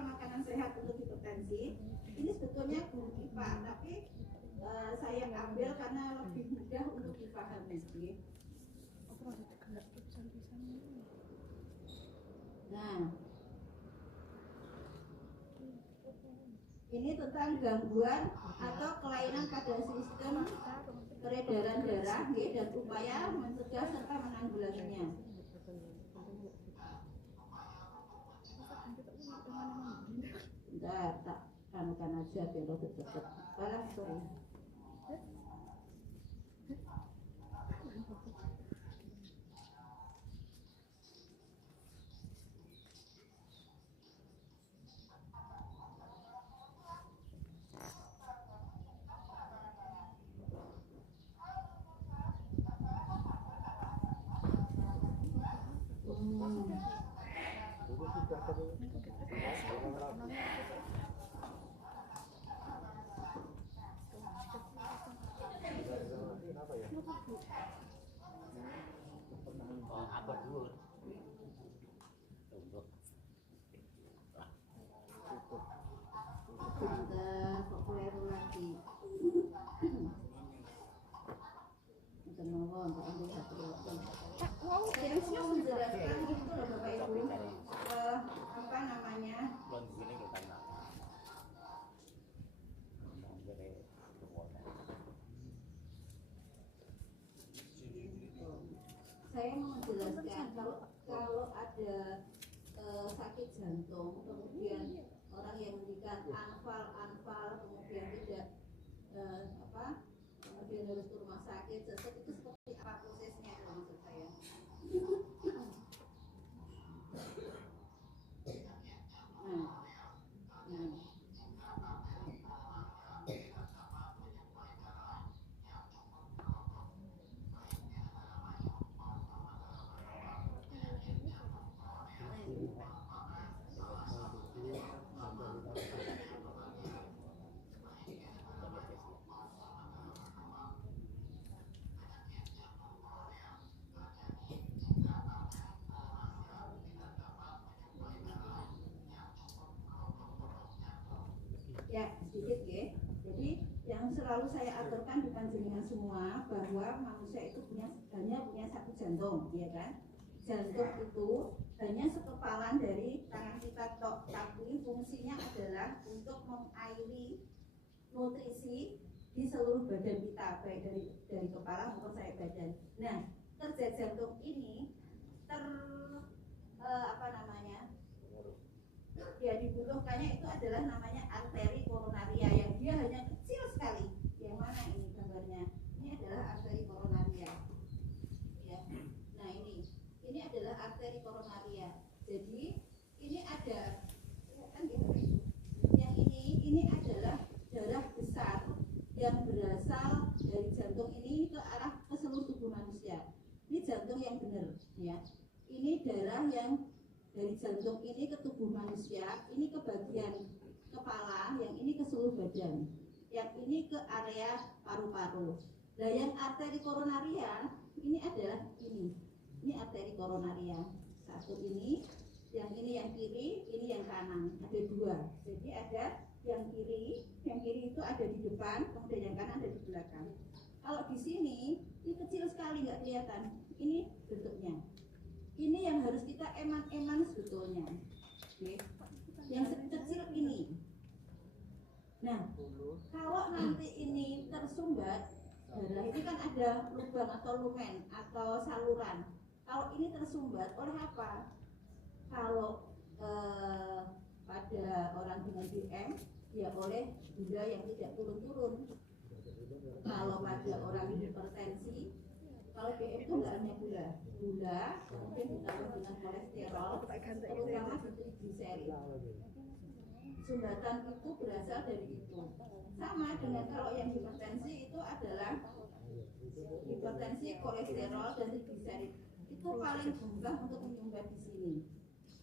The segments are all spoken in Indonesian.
soal makanan sehat untuk hipertensi, ini sebetulnya guru IPA, tapi saya ambil karena lebih mudah untuk dipahami. Nah, ini tentang gangguan atau kelainan pada sistem peredaran darah dan upaya mencegah serta menanggulanginya. Bentar, tak kanukan aja biar lebih cepat. Balas, sorry. Apa dulu? Populer lagi. Untuk ambil satu saya mau menjelaskan itu loh Bapak Ibu, apa namanya? Saya mau menjelaskan kalau ada sakit jantung, kemudian orang yang memberikan anfal, kemudian tidak kemudian harus ke rumah sakit, itu seperti apa prosesnya maksud saya? Ya, sedikit ya. Jadi yang selalu saya aturkan di panjenengan semua bahwa manusia itu hanya punya satu jantung, ya kan? Jantung itu hanya sekepalan dari tangan kita tok, tapi fungsinya adalah untuk mengairi nutrisi di seluruh badan kita, baik dari kepala maupun sayap badan. Nah, kerja jantung ini ya dibutuhkannya itu adalah namanya arteri koronaria yang dia hanya kecil sekali. Yang mana ini gambarnya? Ini adalah arteri koronaria. Ya. Nah ini adalah arteri koronaria. Jadi ini ada kan gitu. Yang ini adalah darah besar yang berasal dari jantung ini ke arah ke seluruh tubuh manusia. Ini jantung yang benar, ya. Ini darah yang dari jantung ini ke tubuh manusia, ini ke bagian kepala, yang ini ke seluruh badan, yang ini ke area paru-paru. Nah, yang arteri koronaria ini adalah ini arteri koronaria. Satu ini yang kiri, ini yang kanan. Ada dua. Jadi ada yang kiri itu ada di depan, kemudian yang kanan ada di belakang. Kalau di sini ini kecil sekali, nggak kelihatan. Ini bentuknya. Ini yang harus kita eman-eman sebetulnya. Oke. Yang kecil ini. Nah, kalau nanti ini tersumbat darah, ini kan ada lubang atau lumen atau saluran. Kalau ini tersumbat oleh apa? Kalau pada orang dengan DM, ya oleh gula yang tidak turun-turun. Kalau pada orang hipertensi, kalau BM itu nggak hanya gula, kemudian ditambah dengan kolesterol, terutama trigliserid. Sumbatan itu berasal dari itu. Sama dengan kalau yang hipertensi itu adalah hipertensi, kolesterol dan trigliserid. Itu paling mudah untuk menyumbat di sini.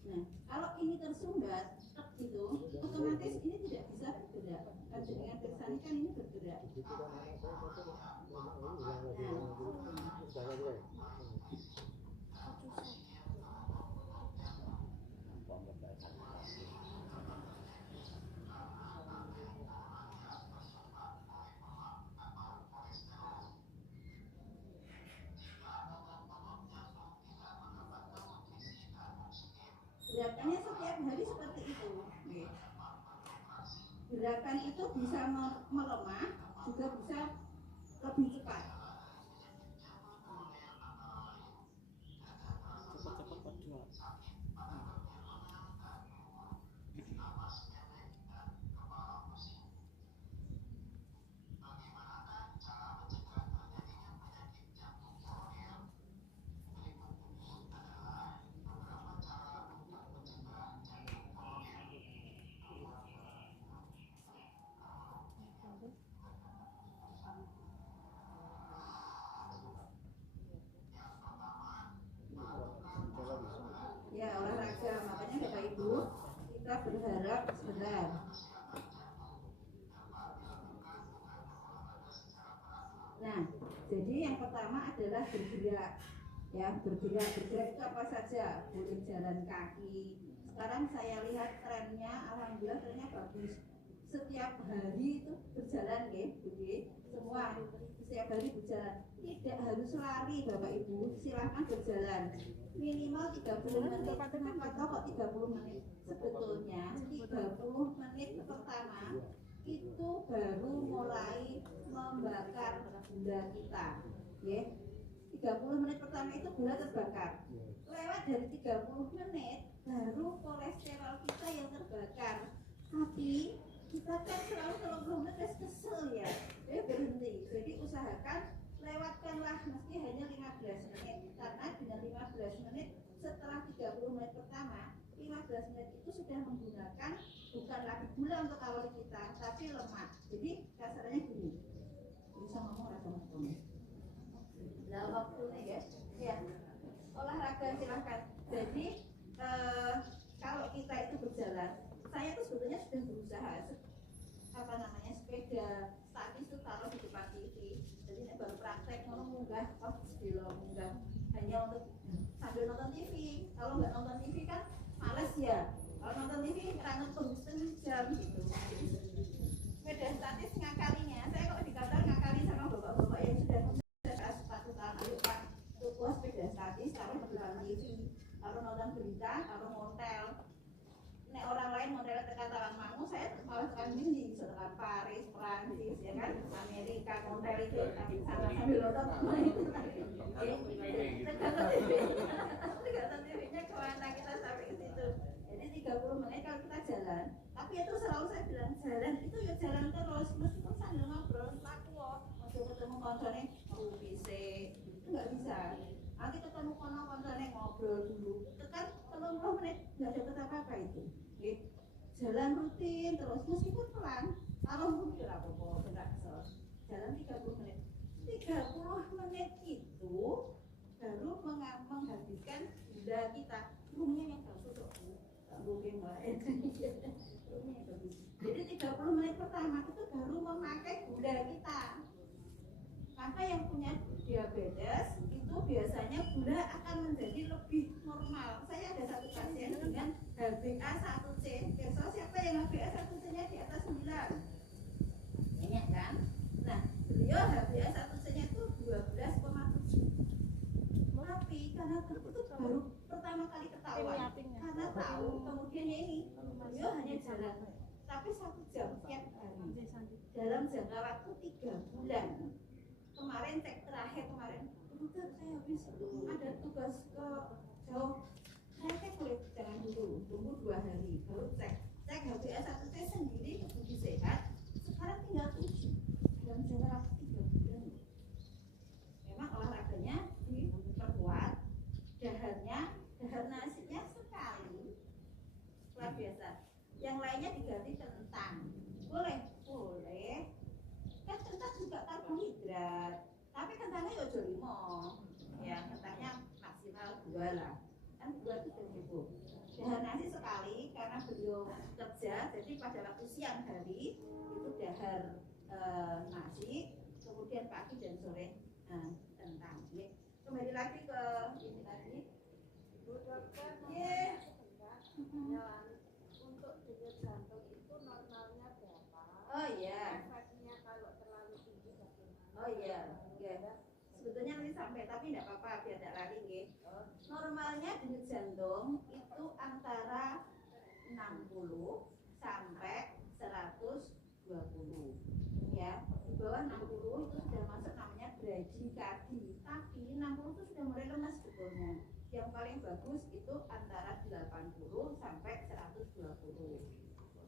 Nah, kalau ini tersumbat, itu otomatis ini tidak bisa bergerak. Dengan tersani kan ini bergerak. gerakannya setiap hari seperti itu. Gerakan itu bisa melemah, juga bisa lebih cepat. Ya, olahraga, makanya Bapak Ibu kita berharap sebentar. Nah, jadi yang pertama adalah bergerak. Ya, bergerak itu apa saja? Boleh jalan kaki. Sekarang saya lihat trennya, alhamdulillah trennya bagus. Setiap hari itu berjalan, ya, semua setiap hari berjalan. Tidak harus lari, Bapak Ibu, silahkan berjalan. Minimal 30 menit. Kenapa kok 30 menit? Sebetulnya 30 menit pertama itu baru mulai membakar gula kita, ya. 30 menit pertama itu gula terbakar. Lewat dari 30 menit baru kolesterol kita yang terbakar. Tapi kita kan selalu 30 menit kesel ya, berhenti. Jadi usahakan lewatkanlah meski hanya 15 menit, karena dengan 15 menit setelah 30 menit pertama, 15 menit itu sudah menggunakan bukan lagi gula untuk kalori kita, tapi lemak. Jadi kasarnya gini, bisa ngomong rasa ngomong. Nah, waktunya ya, olahraga silahkan. Jadi kalau kita itu berjalan, saya tuh sebetulnya sudah berusaha sepeda statis itu taruh di depan TV. Jadi saya baru praktek munggah, munggah hanya untuk sambil nonton TV. Kalau nggak nonton TV kan males ya. Kalau nonton TV ranget setengah jam gitu. Sepeda statis ngakalinya, saya kok dikatakan ngakali sama bapak-bapak yang sudah 1 tahun, ayo Pak, tuku sepeda statis taruh di depan TV. Kalau nonton berita, kalau montel. Nek orang lain montel tekan tawang mangu, saya malah tekan di setelah Paris, Prancis, ya kan, Amerika montel itu sambil nonton itu. Tekan TV-nya kemana kita sampai ke situ. Jadi 30 menit kalau kita jalan. Tapi itu selalu saya bilang jalan itu ya jalan terus, meskipun sambil ngobrol, laku kok. Masih ketemu koncone bisa, itu nggak bisa. Nanti ketemu koncone ngobrol dulu. Tekan 30 menit nggak dapat apa-apa itu. Jalan rutin terus meskipun pelan, kalau mungkin tidak apa-apa, tidak kesel. Jalan 30 menit. 30 menit itu baru menghabiskan gula kita. Rumahnya yang bagus kok. Mungkin lain. Jadi 30 menit pertama itu baru memakai gula kita. Maka yang punya diabetes itu biasanya gula akan menjadi lebih normal. Saya ada satu pasien dengan HbA1c. Besok siapa yang HbA1c-nya di atas 9? Banyak kan? Nah, beliau HbA1c-nya itu 12,7. Tapi karena itu baru pertama kali ketahuan, karena tahu kemudiannya ini beliau hanya jalan tapi 1 jam tiap hari dalam jangka waktu 3 bulan. Kemarin cek terakhir kemarin, dokter saya habis ada tugas ke jauh, saya cek boleh jangan dulu, tunggu 2 hari baru cek HbA1c sendiri lebih sehat. Sekarang tinggal 7 dalam jangka waktu 3 bulan. Memang olahraganya diperkuat, dahar nasinya sekali luar biasa. Yang lainnya diganti kentang, boleh kan kentang juga karbohidrat, tapi kentangnya ya ojo 5 ya, kentangnya maksimal 2 lah, kan 2 itu cukup. Dahar nasi sekali karena beliau kerja, jadi pada waktu siang hari itu dahar nasi, kemudian pagi dan sore kentang. Kembali lagi ke ini tadi, untuk denyut jantung itu normalnya berapa? Oh iya. Efeknya kalau terlalu tinggi bagaimana? Oh iya. Sebetulnya nanti sampai, tapi tidak apa-apa biar tidak lari nggih. Normalnya denyut jantung itu antara 60 sampai 120 ya. Di bawah 60 itu sudah masuk namanya bradikadi, tapi 60 itu sudah mulai lemas sebetulnya. Yang paling bagus itu antara 80 sampai 120.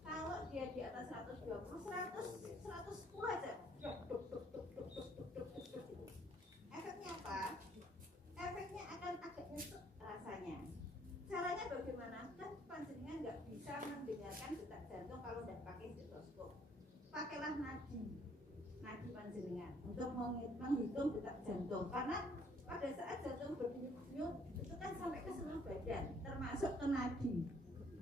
Kalau dia di atas 120, 110 aja. Efeknya apa? Efeknya akan agak nyesek rasanya. Caranya bagaimana? Kan panjenengan nggak bisa mendengarkan detak jantung kalau tidak pakai stetoskop. Pakailah nadi panjenengan untuk menghitung detak jantung. Karena pada saat jantung berdenyut-denyut itu kan sampai ke seluruh badan, termasuk ke nadi.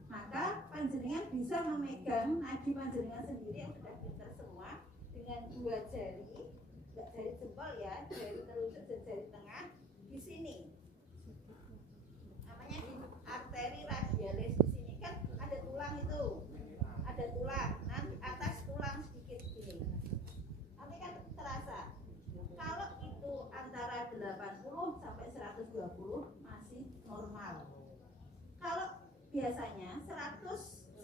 Maka panjenengan bisa memegang nadi panjenengan sendiri yang sudah pintar semua dengan 2 jari, nggak jari jempol ya, jari telunjuk dan jari tengah di sini. Namanya di arteri radialis di sini kan ada tulang itu, ada tulang. Nah di atas tulang sedikit gini. Nanti kan terasa. Kalau itu antara 80 sampai 120 masih normal. Kalau biasanya 110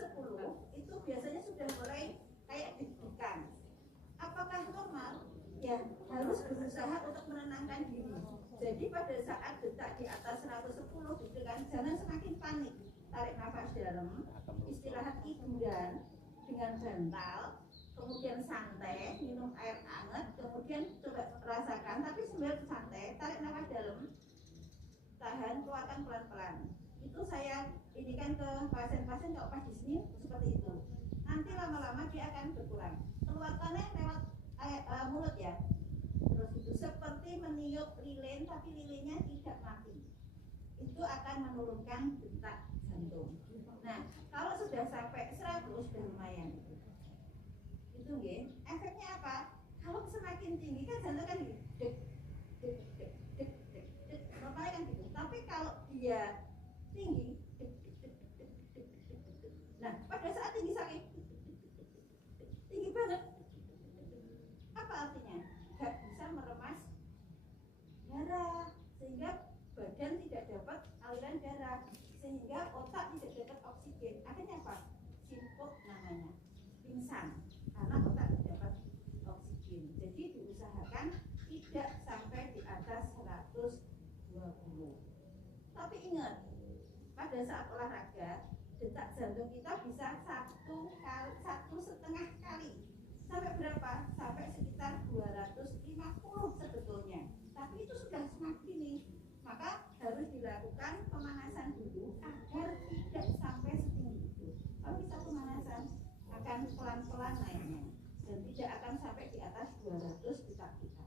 itu biasanya sudah mulai kayak deg-degan. Apakah normal? Ya harus berusaha untuk menenangkan diri. Jadi pada saat detak di atas 110 gitu kan, jangan semakin panik. Tarik nafas dalam, istirahat tiduran dengan bantal, kemudian santai, minum air hangat, kemudian coba rasakan, tapi sambil santai, tarik nafas dalam, tahan, keluarkan pelan-pelan. Itu saya indikan ke pasien-pasien kalau pas di sini seperti itu. Nanti lama-lama dia akan berkurang. Keluarkannya lewat mulut ya. Terus itu seperti meniup lilin, tapi lilinnya tidak mati. Itu akan menurunkan detak jantung. Nah, kalau sudah sampai 100 sudah lumayan. Itu nggih. Efeknya apa? Kalau semakin tinggi kan jantung kan deg deg deg deg deg deg. Normalnya kan gitu. Tapi kalau dia tinggi, nah pada saat tinggi sakit, tinggi banget, apa artinya? Gak bisa meremas darah, sehingga badan tidak dapat aliran darah, sehingga otak tidak dapat oksigen. Akhirnya apa? Simpok namanya, pingsan, karena otak tidak dapat oksigen. Jadi diusahakan tidak sampai di atas 120. Tapi ingat, pada saat olahraga detak jantung kita bisa 1,5 kali sampai berapa? Sampai sekitar 250 sebetulnya. Tapi itu sudah semakin nih. Maka harus dilakukan pemanasan dulu agar tidak sampai setinggi itu. Kalau kita pemanasan akan pelan-pelan naiknya dan tidak akan sampai di atas 200 detak kita.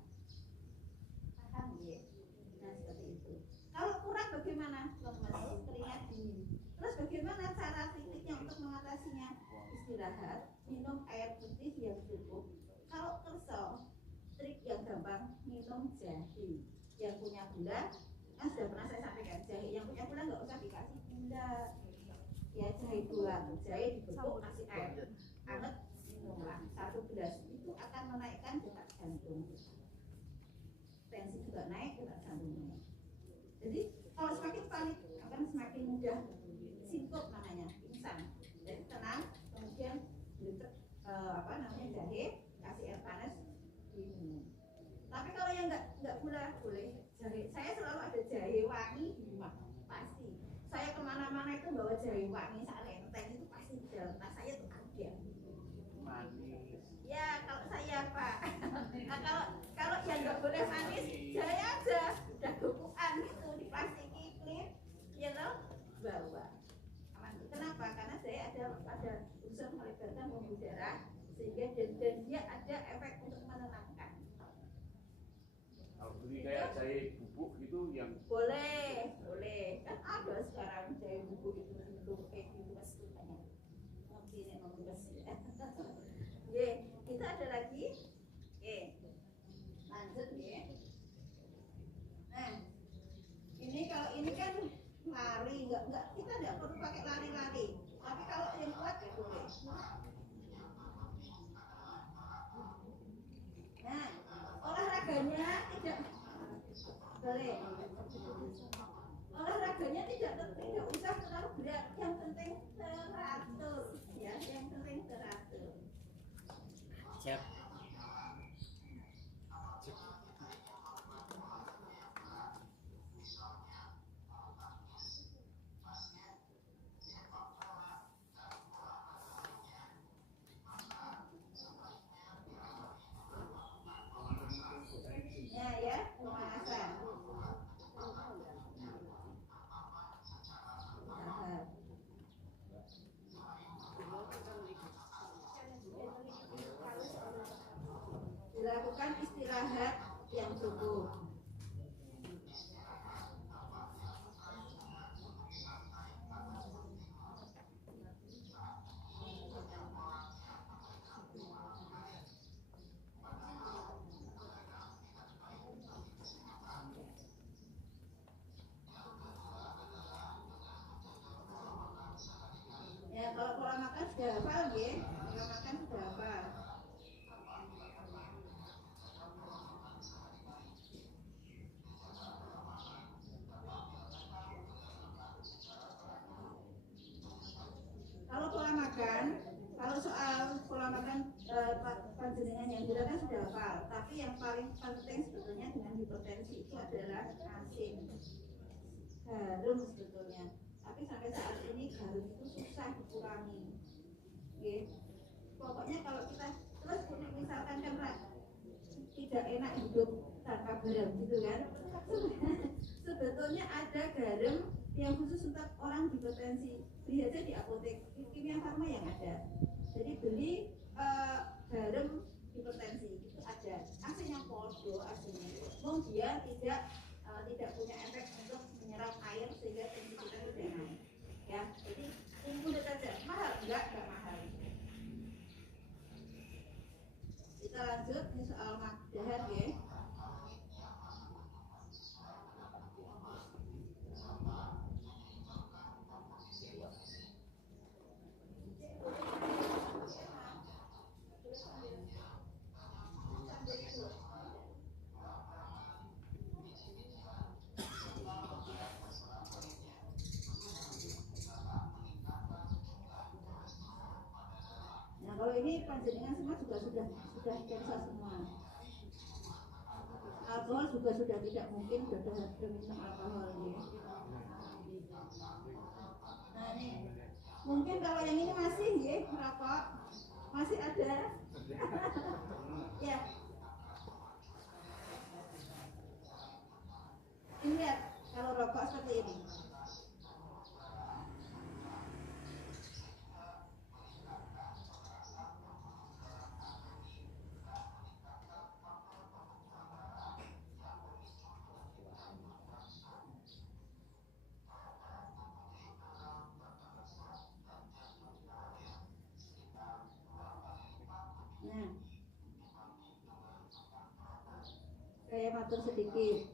Paham ya? Nah seperti itu. Kalau kurang bagaimana? Lemes, keringat dingin. Terus bagaimana cara tekniknya untuk mengatasinya? Istirahat, minum air putih yang cukup. Kalau kesel, trik yang gampang, minum jahe. Yang punya gula, kan sudah pernah saya sampaikan, jahe yang punya gula nggak usah dikasih gula. Ya jahe doang, jahe dibentuk, kasih air hangat, minumlah 1 gelas. Itu akan menaikkan detak jantung. Tensi juga naik, detak jantung naik. Jadi kalau semakin panik akan semakin mudah sinkop namanya, pingsan. Jadi tenang, kemudian jahe, kasih air panas, diminum. Tapi kalau yang nggak gula boleh jahe. Saya selalu ada jahe wangi di rumah, pasti. Saya kemana-mana itu bawa jahe wangi, saat enteng itu pasti di dalam tas saya tuh ada. Manis. Ya kalau saya Pak. Nah, kalau yang nggak boleh manis, jahe aja, udah gopuan gitu di plastik klip, ya loh, bawa. Aman. Kenapa? Karena saya ada unsur melebarkan pembuluh darah, sehingga dan dia ada efek untuk menenangkan. Kalau beli kayak jahe bubuk itu yang Boleh kan ada sekarang jahe bubuk itu diluas katanya. Nanti ini menguras ya. Ye, kita ada lagi. Ye, lanjut ya. Nah, ini kalau ini kan lari, nggak kita nggak perlu pakai lari-lari. Tapi kalau yang kuat ya boleh. Nah, olahraganya tidak Boleh. Olahraganya tidak usah terlalu berat, yang penting teratur, ya, yang penting teratur. Cek. Ya, pemanasan. Dilakukan istirahat yang cukup. Ya, kalau pola makan sudah hafal ya, pola makan sudah hafal. Kalau pola makan, kalau soal pola makan panjenengan yang kan sudah hafal, tapi yang paling penting sebetulnya dengan hipertensi itu adalah asin, garam sebetulnya. Tapi sampai saat ini garam itu susah dikurangi. Oke. Pokoknya kalau kita terus misalkan karena tidak enak hidup tanpa garam gitu kan, sebetulnya ada garam yang khusus untuk orang hipertensi. Beli aja di apotek Kimia Farma yang ada. Jadi beli garam hipertensi itu ada. Asinnya podo asinnya. Dia tidak punya efek untuk menyerap air sehingga tensi kita tidak naik. Ya, jadi tunggu saja. Mahal enggak mahal. Kita lanjut ini soal dahar ya. Kalau ini panjenengan semua juga sudah periksa semua. Alkohol juga sudah tidak mungkin sudah minum alkohol ya. Nah ini mungkin kalau yang ini masih ya merokok masih ada. Ya. Ini lihat kalau rokok seperti ini. Saya matur sedikit.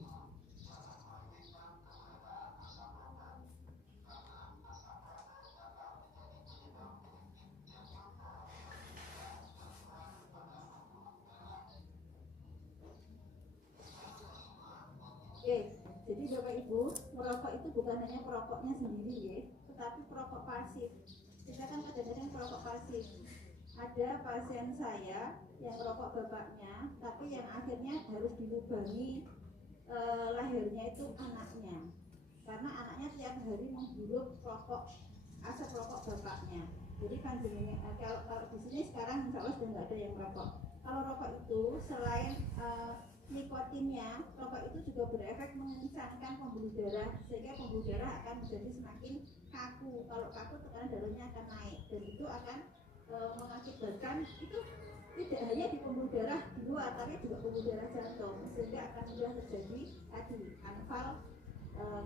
Oke, jadi Bapak Ibu, merokok itu bukan hanya perokoknya sendiri ya, tetapi perokok pasif. Kita kan kadang-kadang perokok pasif. Ada pasien saya yang merokok bapaknya, tapi yang akhirnya harus dilubangi lahirnya itu anaknya, karena anaknya tiap hari menghirup asap rokok bapaknya. Jadi panjenengan kalau di sini sekarang insya Allah sudah nggak ada yang merokok. Kalau rokok itu selain nikotinnya, rokok itu juga berefek mengencangkan pembuluh darah, sehingga pembuluh darah akan menjadi semakin kaku. Kalau kaku tekanan darahnya akan naik, dan itu akan mengakibatkan itu tidak hanya di pembuluh darah di luar, tapi juga pembuluh darah jantung, sehingga akan mudah terjadi tadi anfal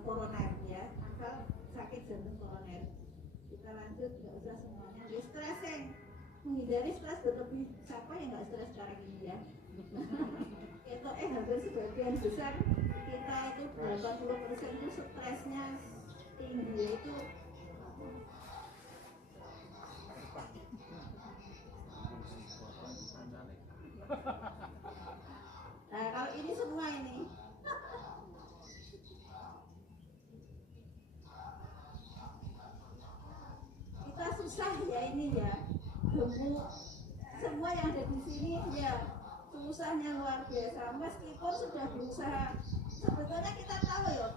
koroner ya, anfal sakit jantung koroner. Kita lanjut, nggak usah semuanya. Stres yang menghindari stres berlebih, siapa yang nggak stres sekarang ini ya? Itu hampir sebagian besar kita itu 80% itu stresnya tinggi, yaitu nah kalau ini semua ini susah ya ini ya, gemuk, semua yang ada di sini ya susahnya luar biasa. Meskipun sudah berusaha, sebetulnya kita tahu ya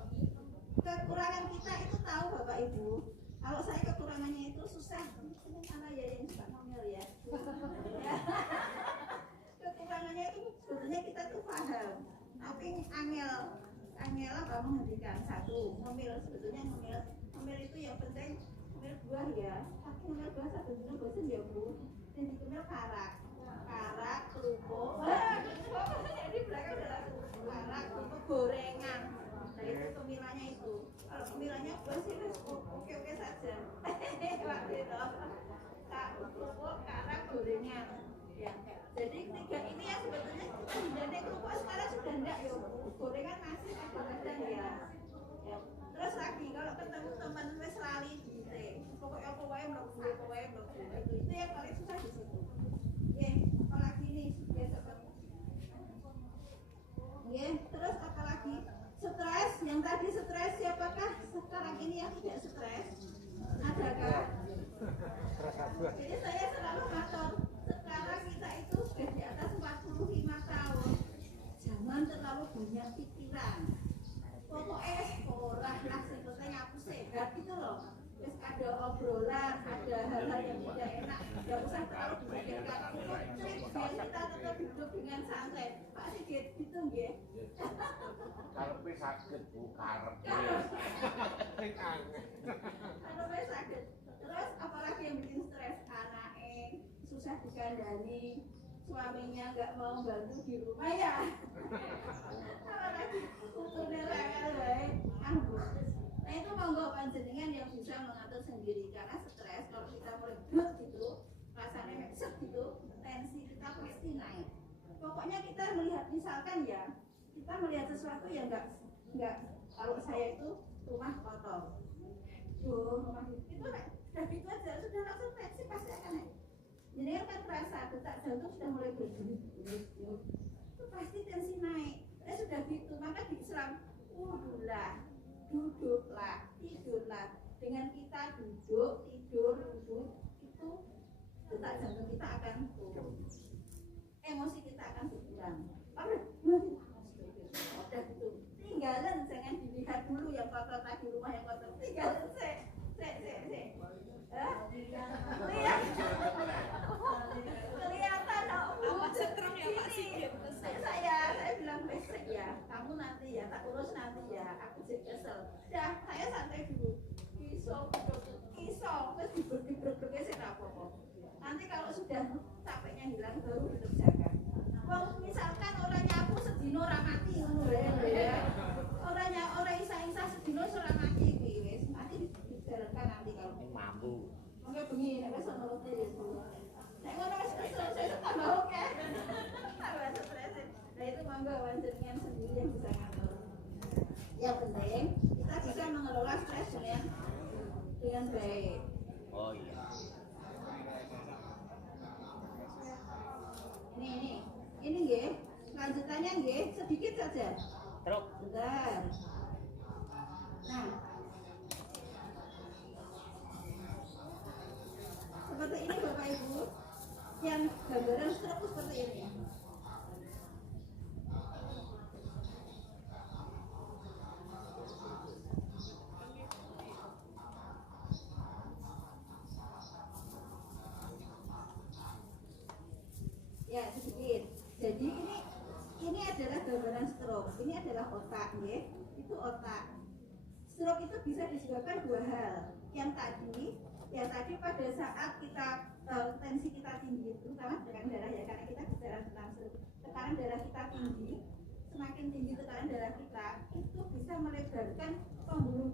kekurangan kita itu tahu Bapak Ibu. Kalau saya kekurangannya itu susah, ini mana ya yang suka ngomel ya. Ya. Kekurangannya itu sebetulnya kita tuh paham, tapi angel apa menghentikan satu ngemil, sebetulnya ngemil itu yang penting ngemil buah ya, tapi ngemil buah sebetulnya bosan ya Bu. Dan dikemil karak kerupuk, di belakang udah langsung karak kerupuk gorengan. Nah itu kemilannya itu. Kalau kemilannya buah sih oke saja. Waktu itu kerupuk karak gorengan. Ya. Jadi tiga ini yang sebetulnya hindari kerupuk sekarang sudah enggak ya, gorengan masih kadang-kadang ya. Terus lagi kalau ketemu teman wes lali gitu, pokoknya apa wae mlebu itu yang paling susah di situ. Apalagi nih terus apalagi stres, yang tadi stres siapakah sekarang ini yang tidak stres? Adakah? Jadi saya selalu matur, sekarang kita itu sudah di atas 45 tahun, jangan terlalu banyak pikiran. Pokoknya sekolah lah, sebetulnya aku sehat gitu loh. Terus ada obrolan, ada hal-hal yang tidak enak, nggak usah terlalu dipikirkan. Biar kita tetap hidup dengan santai. Pak Sigit gitu nggih. Kalau sakit Bu karep. Kalau sakit. Terus apalagi yang bikin stres, anaknya susah dikandani, suaminya nggak mau bantu di rumah ya. Apalagi kulturnya rewel baik, Nah itu monggo panjenengan yang bisa mengatur sendiri, karena stres kalau kita meledak gitu, rasanya mesek gitu, tensi kita pasti naik. Pokoknya kita melihat, misalkan ya, kita melihat sesuatu yang nggak kalau saya itu rumah kotor, rumah itu sudah gitu aja, sudah langsung tensi pasti akan naik. Jadi kan terasa detak jantung sudah mulai berdenyut, itu pasti tensi naik. Sudah gitu, maka di Islam, duduklah, tidurlah. Dengan kita duduk, tidur, itu detak jantung kita akan turun, emosi kita akan berkurang. Udah gitu, tinggalan, jangan dilihat dulu yang kotor tadi, rumah yang kotor, tinggalan kelihatan amat setrum ya Pak Sigit. Saya bilang besok ya, kamu nanti ya, tak urus nanti ya, aku jadi kesel. Dah, saya santai dulu. Kisau, terus dibrek-breknya sih apa-apa. Nanti kalau sudah capeknya hilang, baru dikerjakan. Wong misalkan orang nyapu sedino ora mati ngono ya. Orang isa-isa sedino ora mati wis. Nanti dijalankan nanti kalau mampu. Oke bengi nek wis ono roti ya. Nek ngono wis selesai tambah oke. Tambah stres. Nah itu monggo panjenengan sendiri yang bisa ngatur. Yang penting kita bisa mengelola stres dengan baik. Oh iya. Ini nggih, lanjutannya nggih, sedikit saja. Truk. Bentar. Nah, seperti ini Bapak Ibu, yang gambaran stroke seperti ini. Ya sedikit. Jadi ini adalah gambaran stroke. Ini adalah otak, ya. Itu otak. Stroke itu bisa disebabkan dua hal. Yang tadi pada saat kita tensi kita tinggi, terutama tekanan darah ya, karena kita bicara tentang stroke. Tekanan darah kita tinggi, semakin tinggi tekanan darah kita, itu bisa melebarkan pembuluh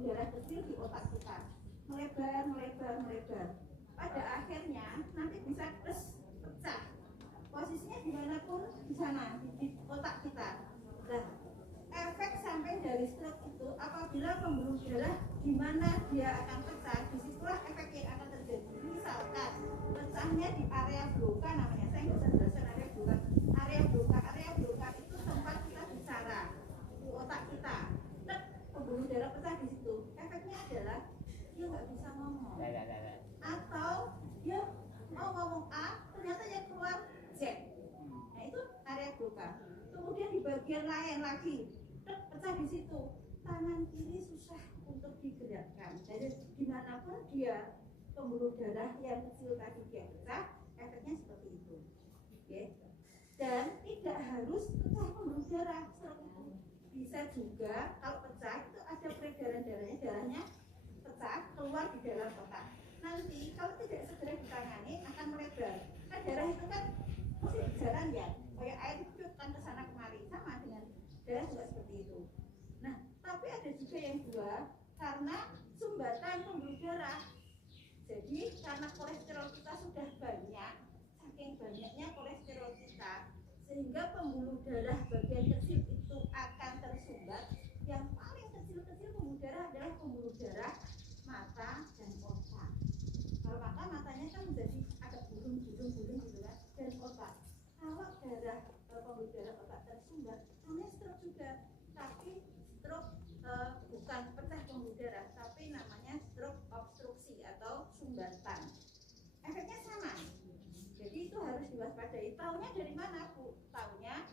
darah kecil di otak kita. Melebar. Pada akhirnya nanti bisa pecah. Posisinya dimanapun di sana, di otak kita. Nah, efek samping dari stroke itu apabila pembuluh darah di mana dia akan pecah, disitulah efek yang akan terjadi. Misalkan pecahnya di area broca namanya, saya nggak usah jelaskan area broca. Area broca itu tempat kita bicara di otak kita. Pembuluh darah pecah di situ. Efeknya adalah dia nggak bisa ngomong. lain lagi, pecah di situ. Tangan kiri susah untuk digerakkan. Jadi dimanapun dia pembuluh darah yang kecil tadi dia pecah, efeknya seperti itu. Oke. Dan tidak harus pecah pembuluh darah. Bisa juga kalau pecah itu ada peredaran darahnya pecah keluar di dalam otak. Nanti kalau tidak segera ditangani akan melebar. Kan darah itu kan mesti berjalan ya, kayak air hidup kan kesana kemari, sama dengan darah juga seperti itu. Nah, tapi ada juga yang dua, karena sumbatan pembuluh darah. Jadi karena kolesterol kita sudah banyak, saking banyaknya kolesterol kita, sehingga pembuluh darah bagian kecil itu akan tersumbat. Yang paling kecil-kecil pembuluh darah adalah pembuluh darah mata dan otak. Kalau matanya kan menjadi agak bulung gitu kan, dan otak. Kalau darah pembuluh darah otak tersumbat, namanya stroke juga. Tapi stroke bukan pecah pembuluh darah, tapi namanya stroke obstruksi atau sumbatan. Efeknya sama. Jadi itu harus diwaspadai. Taunya dari mana, Bu? Taunya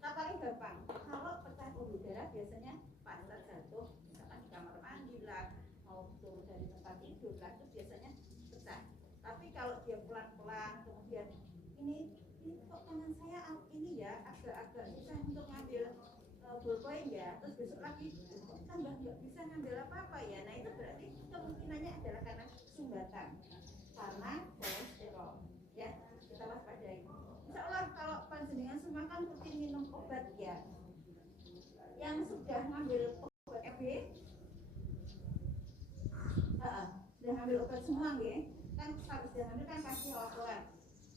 paling gampang. Kalau pecah pembuluh darah biasanya pas jatuh, misalkan di kamar mandi lah, mau turun dari tempat tidur lah, itu biasanya pecah. Tapi kalau dia pelan-pelan, kemudian ini kok tangan saya ini ya agak-agak susah untuk ngambil ballpoint ya, terus besok lagi kok tambah nggak bisa ngambil apa-apa ya. Nah itu berarti kemungkinannya adalah karena sumbatan, karena kolesterol. Ya, kita waspadai. Insya Allah kalau panjenengan semua kan rutin minum obat ya. Yang sudah ngambil obat FB, sudah ngambil obat semua ya. Kan kalau sudah ngambil kan pasti laporan.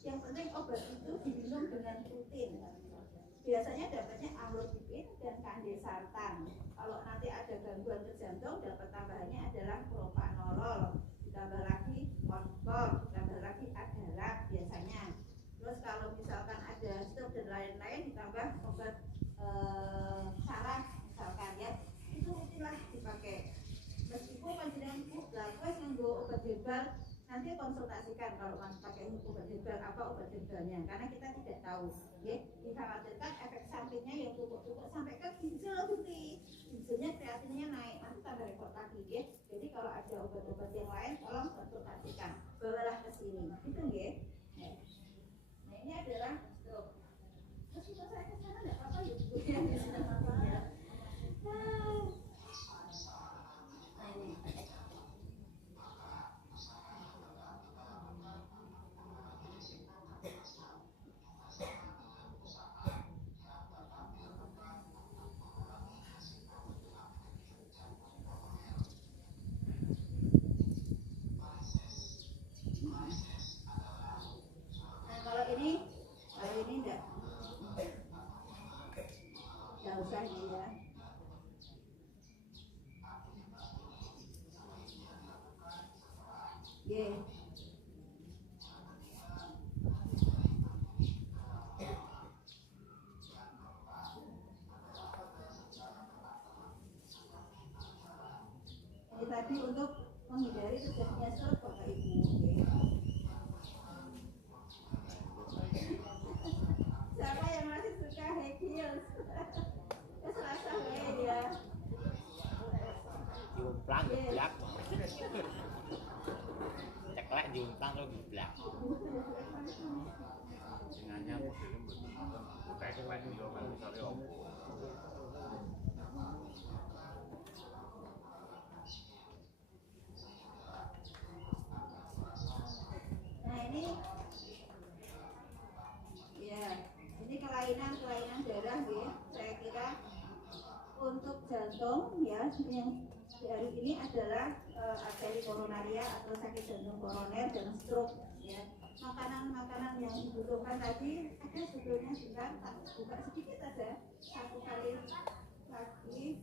Yang penting obat itu diminum dengan rutin. Biasanya dapatnya amlodipin dan kandesantan. Kalau nanti ada gangguan ke jantung, dapat tambahannya adalah propanolol, ditambah lagi konfor, ditambah lagi adarak biasanya. Terus kalau misalkan ada stroke dan lain-lain, ditambah obat saraf misalkan ya, itu rutinlah dipakai. Meskipun panjenengan lakukan nganggo obat herbal, nanti konsultasikan kalau pakai obat herbal apa obat herbalnya, karena kita tidak tahu. Ya, dikhawatirkan efek sampingnya yang tumpuk-tumpuk sampai ke ginjal nanti, ginjalnya kreatinnya naik, nanti tambah repot lagi ya. Jadi kalau ada obat-obat yang lain, tolong konsultasikan, bawalah ke sini, gitu ya. Nah ini adalah stroke. Meskipun saya kesana nggak apa-apa ya, Bu ya. Yeah. Ini tadi untuk menghindari terjadinya stroke Bapak Ibu. Siapa yang masih suka high heels? Selasa ya. Diumplang geblak. Ceklek diumplang terus geblak. Sengaja modelnya betul. Kayak kemarin juga kan misalnya om. Nah ini, ya, ini kelainan darah ya. Saya kira untuk jantung ya, yang hari ini adalah arteri koronaria atau sakit jantung koroner dan stroke ya. Makanan yang dibutuhkan tadi ada sebetulnya juga, buka sedikit aja, satu kali lagi.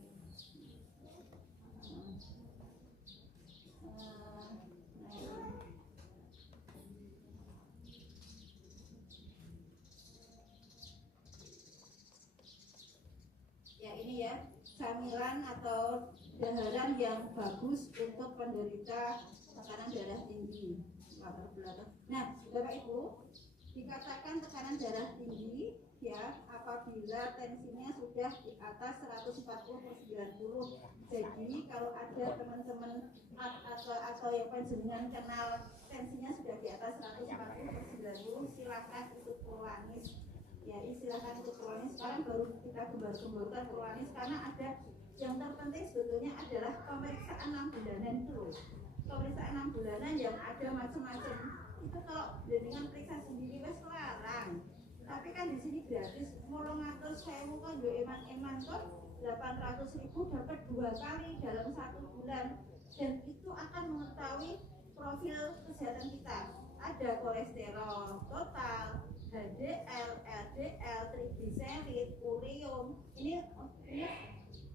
Ya ini ya, camilan atau daharan yang bagus untuk penderita tekanan darah tinggi. Nah, Bapak Ibu, dikatakan tekanan darah tinggi ya apabila tensinya sudah di atas 140/90. Jadi kalau ada teman-teman atau yang panjenengan kenal tensinya sudah di atas 140/90, silakan ikut Prolanis. Ya, silakan ikut Prolanis. Sekarang baru kita gembar-gemborkan Prolanis karena ada yang terpenting sebetulnya adalah pemeriksaan 6 bulanan itu. Pemeriksaan 6 bulanan yang ada macam-macam. Itu kalau dengan periksa sendiri wes larang. Tapi kan di sini gratis. Mau ngatur saya kan yo eman-eman kok 800.000 dapat 2 kali dalam 1 bulan. Dan itu akan mengetahui profil kesehatan kita. Ada kolesterol total, HDL, LDL, trigliserid, ureum. Ini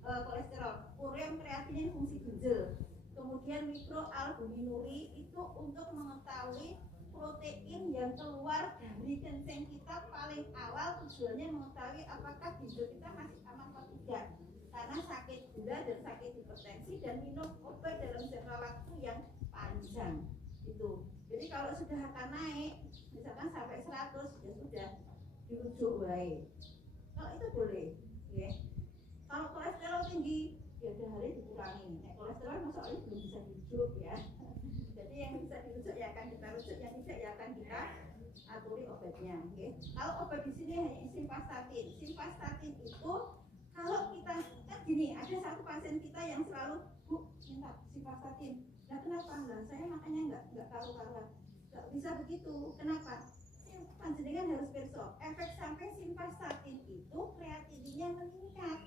kolesterol, ureum, kreatinin, fungsi ginjal. Kemudian mikroalbuminuri itu untuk mengetahui protein yang keluar dari kencing kita paling awal, tujuannya mengetahui apakah ginjal kita masih aman atau tidak. Karena sakit gula dan sakit hipertensi dan minum obat dalam jangka waktu yang panjang itu. Jadi kalau sudah akan naik, misalkan sampai 100 ya sudah dirujuk baik. Kalau itu boleh, ya. Kalau kolesterol tinggi, ya udah hari dikurangi. Kolesterol masalahnya belum bisa dirujuk ya. Jadi yang bisa dirujuk ya akan kita rujuk, yang tidak ya akan kita aturi obatnya. Okay. Kalau obat di sini hanya simvastatin. Simvastatin itu kalau kita kan gini, ada satu pasien kita yang selalu Bu minta simvastatin. Nah kenapa? Nah saya makanya nggak karu-karuan, nggak bisa begitu. Kenapa? Panjenengan harus perso. Efek samping simvastatin itu kreatininnya meningkat.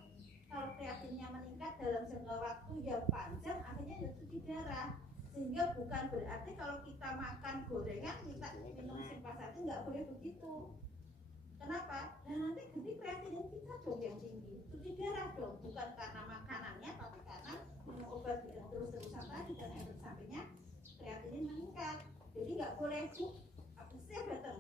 Kalau kreatinnya meningkat dalam jangka waktu yang panjang, akhirnya ya cuci darah. Sehingga bukan berarti kalau kita makan gorengan kita minum simvastatin, nggak boleh begitu. Kenapa? Dan nanti kreatinin kita dong yang tinggi, cuci darah dong, bukan karena makanannya, tapi karena minum obat yang terus-terusan tadi dan efek sampingnya kreatinin meningkat. Jadi nggak boleh Bu, aku siap datang.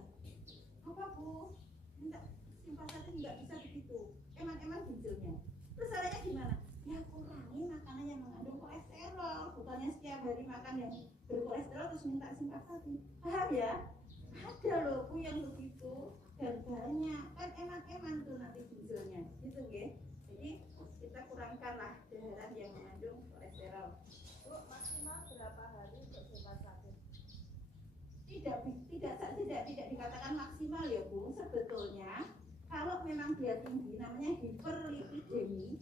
Apa Bu? Minta simvastatin, nggak bisa begitu. Eman-eman ginjalnya. Terus caranya gimana? Ya kurangi makanan yang mengandung kolesterol, bukannya setiap hari makan yang berkolesterol terus minta simvastatin. Paham ya? Ada loh Bu yang begitu dan banyak kan eman-eman tuh nanti ginjalnya, gitu ya. Jadi kita kurangkanlah daharan yang mengandung kolesterol. Bu, maksimal berapa hari untuk simvastatin? Tidak dikatakan maksimal ya Bu. Sebetulnya kalau memang dia tinggi, namanya hiperlipidemi,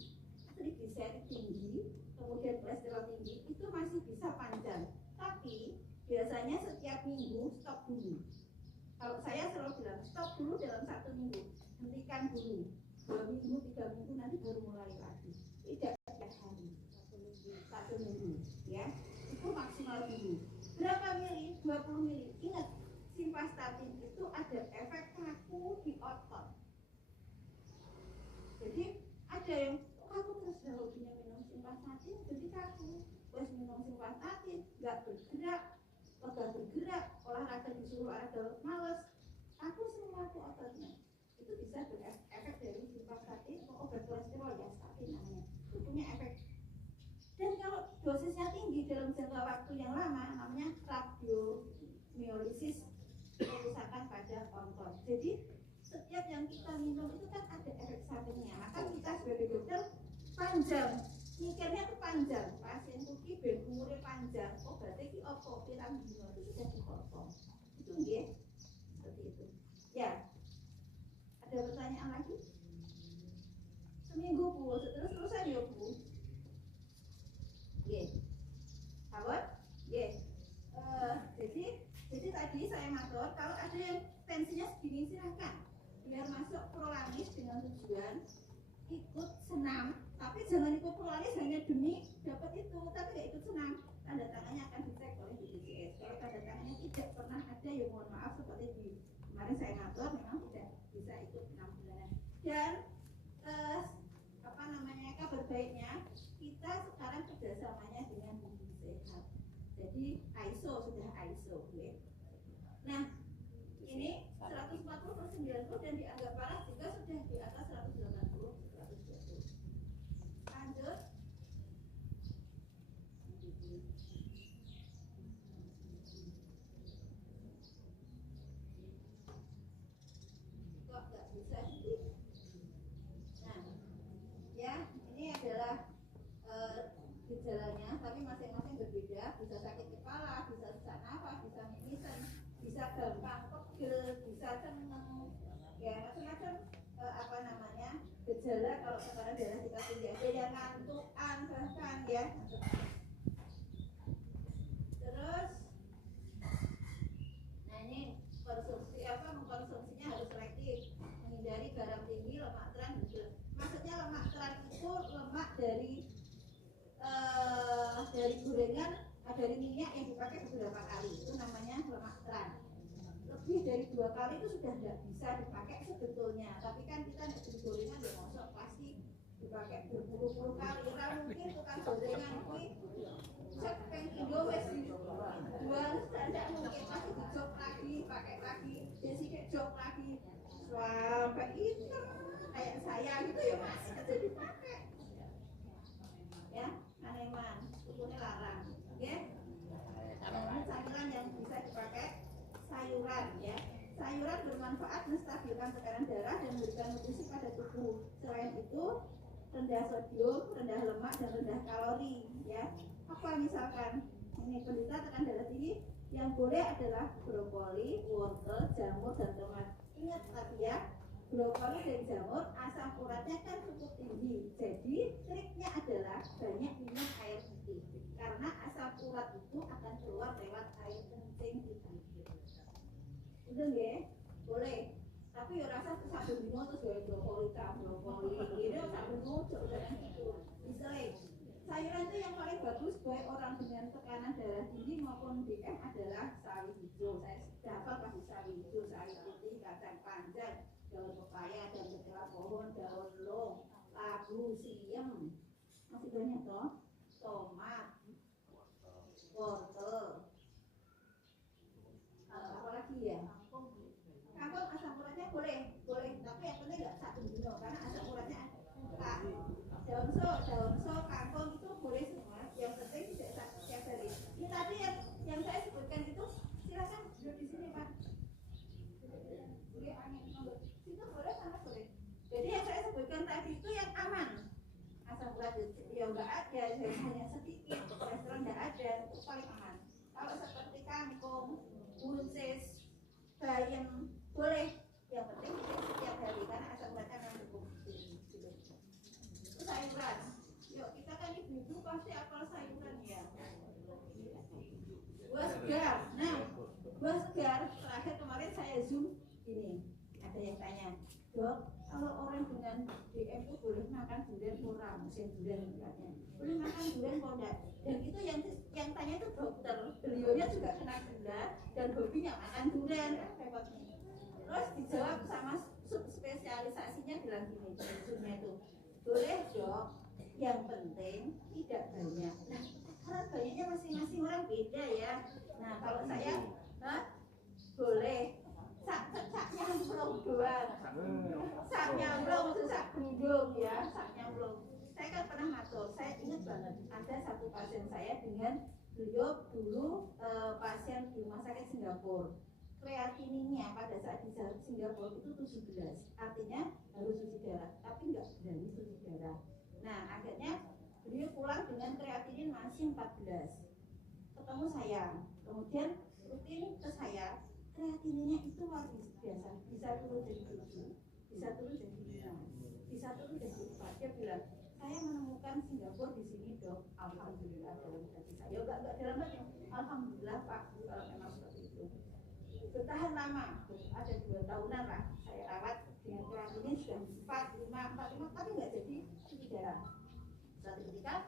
trigliserid tinggi, kemudian kolesterol tinggi, itu masih bisa panjang. Tapi biasanya setiap minggu stop dulu. Kalau saya selalu bilang stop dulu dalam 1 minggu, hentikan dulu 2 minggu, 3 minggu, nanti baru mulai lagi. Tidak setiap hari, 1 minggu, ya. Itu maksimal dulu. Berapa mili? 20 mili. Ingat, simvastatin itu ada efek kaku di otot. Jadi ada yang kaku terus hobinya minum simvastatin, jadi kaku. Terus minum simvastatin, nggak bergerak, lega bergerak, olahraga disuruh olahraga males, kaku semua tuh ototnya. Itu bisa berefek dari simvastatin atau obat kolesterol ya, statin namanya. Itu punya efek. Dan kalau dosisnya tinggi dalam jangka waktu yang lama, namanya radiomyolisis, kerusakan pada otot. Jadi setiap yang kita minum itu kan ada efek sampingnya. Maka kita sebagai dokter panjang, mikirnya itu panjang. Pasien kuki ben umurnya panjang, obatnya ki opo pirang dino itu sudah dipotong. Itu nggih. Seperti itu. Ya. Ada pertanyaan lagi? Seminggu Bu, terus-terusan ya Bu. Nggih. Kawan? Nggih. Jadi tadi saya matur kalau ada yang tensinya segini silakan biar masuk Prolanis dengan tujuan ikut senam, tapi jangan ikut Prolanis hanya demi dapat itu, tapi nggak ikut senam. Tanda tangannya akan dicek oleh BPJS. Kalau tanda tangannya tidak pernah ada, ya mohon maaf seperti di kemarin saya ngatur memang tidak bisa ikut 6 bulan. Dan kabar baiknya kita sekarang kerjasamanya dengan Bumi Sehat. Jadi ISO sudah ISO, ya. Nah ini 140/90 dan dianggap parah juga sudah di atas 180/120. Lanjut. Kok nggak bisa ya. Terus, nah ini mengkonsumsinya harus selektif, menghindari garam tinggi, lemak trans, dan gula. Maksudnya lemak trans itu lemak dari gorengan, dari minyak yang dipakai beberapa kali, itu namanya lemak trans. Lebih dari 2 kali itu sudah tidak bisa dipakai sebetulnya, tapi kan kita tidak beli gorengan ya masuk pasti dipakai berpuluh-puluh kali. Orang mungkin tukang gorengan itu cek pengkindo wes dijual, tidak mungkin pasti dijok lagi, pakai lagi, jadi kayak jok lagi sampai itu kayak saya gitu ya masih aja dipakai ya. Aneman hukumnya larang ya. Ini camilan yang bisa dipakai sayuran ya. Sayuran bermanfaat menstabilkan tekanan darah dan memberikan nutrisi pada tubuh. Selain itu rendah sodium, rendah lemak, dan rendah kalori ya. Apa misalkan ini penderita tekanan darah tinggi yang boleh adalah brokoli, wortel, jamur, dan tomat. Ingat tadi ya, brokoli dan jamur asam uratnya kan cukup tinggi. Jadi triknya adalah banyak minum air putih, karena asam urat itu akan keluar lewat air kencing kita. Betul ya? Boleh. Tapi ya rasa sabun dino terus gawe brokoli ini sabun muncul dan itu. Misalnya sayuran itu yang paling bagus buat orang dengan tekanan darah tinggi maupun BM adalah sawi hijau. Saya dapat pasti sawi hijau, sawi putih, kacang panjang, daun pepaya, daun ketela pohon, daun long, labu, siem, masih banyak toh, tomat, wortel, apalagi ya, kangkung asam uratnya boleh, tapi yang penting nggak satu dino karena asam uratnya ada. Daun so, kangkung itu boleh semua, yang penting tidak setiap hari. Ini tadi yang saya sebutkan itu silakan duduk di sini Pak. Boleh angin situ boleh sana boleh. Jadi yang saya sebutkan tadi itu yang aman. Asam urat ya enggak ada, hanya sedikit, kolesterol enggak ada, itu paling aman. Kalau seperti kangkung, buncis, bayam boleh, yang penting tidak setiap hari karena asam uratnya memang cukup tinggi. Itu sayuran. Yuk kita kan ibu-ibu pasti apal sayuran ya. Buah segar. Nah, buah segar terakhir kemarin saya zoom ini ada yang tanya, Dok, kalau orang dengan DM itu boleh makan durian murah, musim durian katanya. Boleh makan durian enggak? Dan itu yang tanya itu dokter, beliaunya juga kena gula dan hobinya makan durian. Repotnya. Terus dijawab sama subspesialisasinya bilang gini, zoomnya itu boleh Dok, yang penting tidak banyak. Nah, karena banyaknya masing-masing orang beda ya. Nah kalau saya boleh saknya belum doang, saknya belum itu sak gundung ya, saknya belum. Saya kan pernah ngatur, saya ingat banget ada satu pasien saya dengan beliau dulu pasien di rumah sakit Singapura. Kreatininnya pada saat di Singapura itu 17, artinya harus cuci darah, tapi nggak berani cuci darah. Nah akhirnya beliau pulang dengan kreatinin masih 14. Ketemu saya, kemudian rutin ke saya, kreatininnya itu luar biasa, bisa turun jadi 7, bisa turun jadi 5, bisa turun jadi 4. Dia bilang, saya menemukan Singapura di sini Dok, alhamdulillah dalam hati saya. Enggak dalam hati, alhamdulillah Pak, kalau memang seperti itu. Bertahan lama, ada 2 tahunan lah saya rawat dengan kreatinin sudah 4, 5, tapi nggak jadi cuci darah. Suatu ketika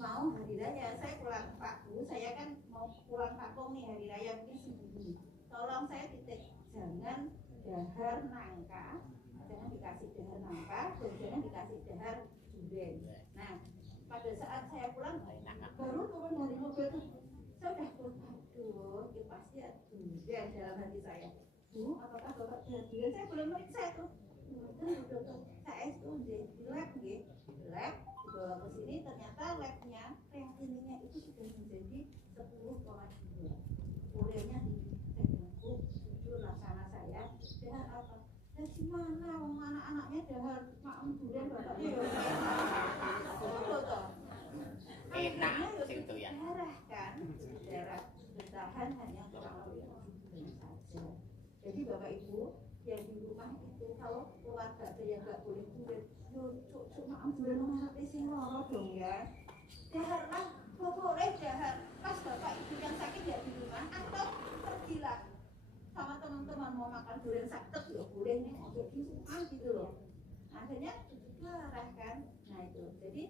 mau hari raya, saya pulang Pak Bu, saya kan mau pulang kampung nih hari raya mungkin seminggu. Tolong saya titip, jangan dahar nangka, jangan dikasih dahar nangka, dan jangan dikasih dahar durian. Nah, pada saat saya pulang baru turun dari mobil tuh, saya udah aduh, itu pasti ada durian dalam hati saya. Bu, apakah Bapak dahar durian? Saya belum meriksa itu. Saya itu di lab gitu, lab dibawa ke sini, ternyata labnya kreatininnya itu sudah menjadi 10,2. Bolehnya dicek Bu, jujur laksana saya dahar apa? Ya gimana, anak-anaknya dahar makan durian bapaknya ya enak gitu ya. darah kan, darah bertahan hanya kurang lebih saja. Jadi Bapak Ibu yang di rumah itu kalau keluarga ada yang nggak boleh durian, cuma durian mengerti sing loro dong ya. dahar lah, boleh dahar pas bapak ibu yang sakit ya di rumah, atau pergilah sama teman-teman mau makan durian sakit ya boleh nih untuk di rumah gitu loh. Akhirnya marah kan. Nah itu jadi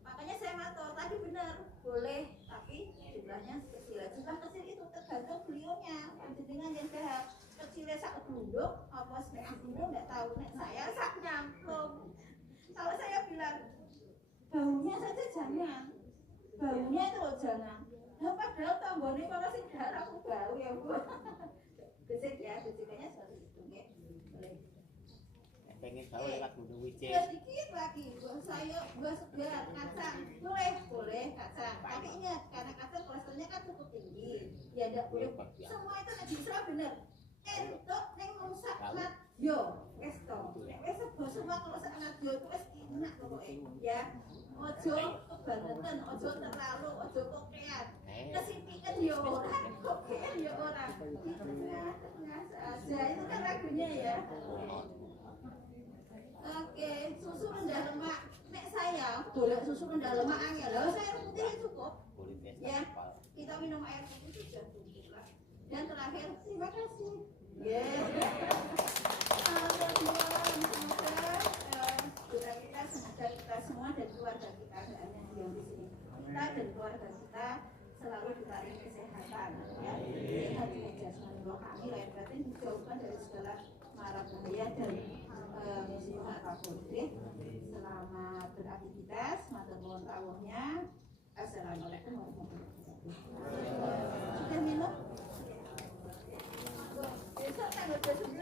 makanya saya matur tadi benar boleh, tapi jumlahnya kecil. Jumlah kecil itu tergantung beliaunya, panjenengan yang dahar kecilnya sak duduk apa sak duduk nggak tahu. Nek saya sak nyamplung. Kalau saya bilang baunya saja jangan, baunya itu loh jangan. Nah padahal tanggone kalau sih darah aku bau ya bu. Besik ya, besiknya seperti itu ya. Boleh. Pengen tahu lewat gunung Wijek. Sedikit lagi, buah sayur, buah segar, kacang, boleh kacang. Tapi ingat, karena kacang kolesterolnya kan cukup tinggi, ya tidak boleh. Semua itu nanti bisa bener. Entuk neng rusak mat yo, wes to. Wes semua kalau sangat yo itu wes enak pokoknya, ya. Ojo kebangetan, ojo terlalu, ojo kokean. Kesitikan yo orang, kokean yo orang. Tengah saja itu kan lagunya ya. Oke, susu rendah lemak. Nek saya boleh susu rendah lemak angel. Lalu saya putih cukup. Ya, kita minum air putih sudah cukup lah. Dan terakhir, terima kasih. Semoga kita semua dan keluarga kita ada yang di sini. Kita dan keluarga kita selalu diberi kesehatan. Ya, sehat jasmani rohani lahir batin dijauhkan dari segala mara bahaya dan musibah apapun. Selamat beraktivitas, matur nuwun rawuhnya. Assalamualaikum warahmatullahi wabarakatuh. Sudah minum? Besok tanggal 29